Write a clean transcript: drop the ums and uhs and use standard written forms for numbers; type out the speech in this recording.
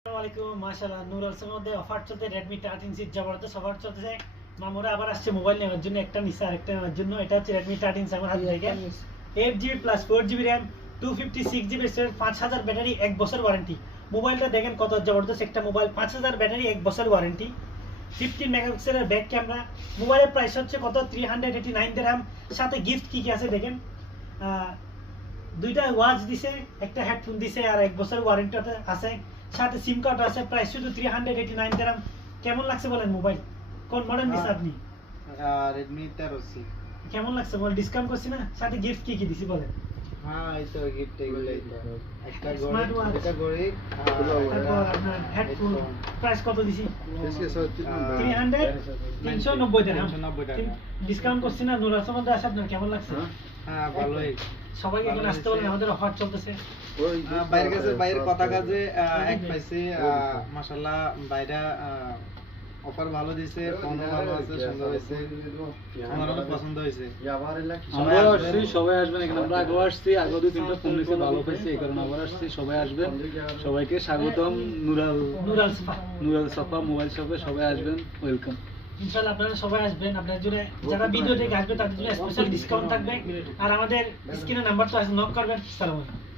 আসসালামু মাশাআল্লাহ নুরালসের মধ্যে অফার চলতে Redmi 13C জবরদস্ত অফার চলতেছে। মামুরা আবার আসছে মোবাইল নেওয়ার জন্য, একটা নিছে আরেকটা নেওয়ার জন্য। এটা হচ্ছে Redmi 13C আমার হাতে দেখেন, 8GB plus 4GB RAM, 256GB storage, 5000 battery, 1 বছর ওয়ারেন্টি। মোবাইলটা দেখেন কত জবরদস্ত একটা মোবাইল, 5000 ব্যাটারি, 1 বছর ওয়ারেন্টি, 15 মেগাপিক্সেলের ব্যাক ক্যামেরা। মোবাইলের প্রাইস হচ্ছে কত 389 দিরহাম। সাথে গিফট কি কি আছে দেখেন, দুইটা ওয়াচ দিছে, একটা হেডফোন দিছে, আর 1 বছর ওয়ারেন্টি আছে, সাথে সিম কার্ড আছে। প্রাইস শুধু 389 দিরহাম। কেমন লাগছে বলেন মোবাইল? কোন মডেল দিছে আপনি? Redmi 13C। কেমন লাগছে বল? ডিসকাউন্ট করছি না? সাথে গিফট কি কি দিছি বলেন? হ্যাঁ এই তো গিফট এগুলাই তো। একটা Smart watch, এটা ঘড়ি তারপর আপনার হেডফোন। প্রাইস কত দিছি? 390 দিরহাম। 390 টাকা। ডিসকাউন্ট করছি না? নুরাল সম্বন্ধে আসে আপনার কেমন লাগছে? হ্যাঁ ভালোই। সবাইকে এখন আসতে বলেন, আমাদের অফার চলতেছে। বাইরের কাছে বাইরের কথা কাজে এক পাইছি মাশাআল্লাহ বাইরে অফার ভালো দিছে, ফোনও ভালো আছে, সুন্দর হয়েছে, আমার অনেক পছন্দ হয়েছে। আমরা আসছি, সবাই আসবেন এখানে। আমরা আগেও আসছি, আগে 2-3টা ফোন নিয়েছি, ভালো পাইছি, এই কারণে আবার আসছি। সবাই আসবেন, সবাইকে স্বাগতম নুরাল সফা মোবাইল শপে। সবাই আসবেন, ওয়েলকাম। ইনশাআল্লাহ আপনারা সবাই আসবেন। আপনাদের জন্য যারা ভিডিও দেখে আসবে তাদের জন্য স্পেশাল ডিসকাউন্ট থাকবে। আর আমাদের স্ক্রিনে নাম্বার তো আছে, নক করবেন। আসসালামু আলাইকুম।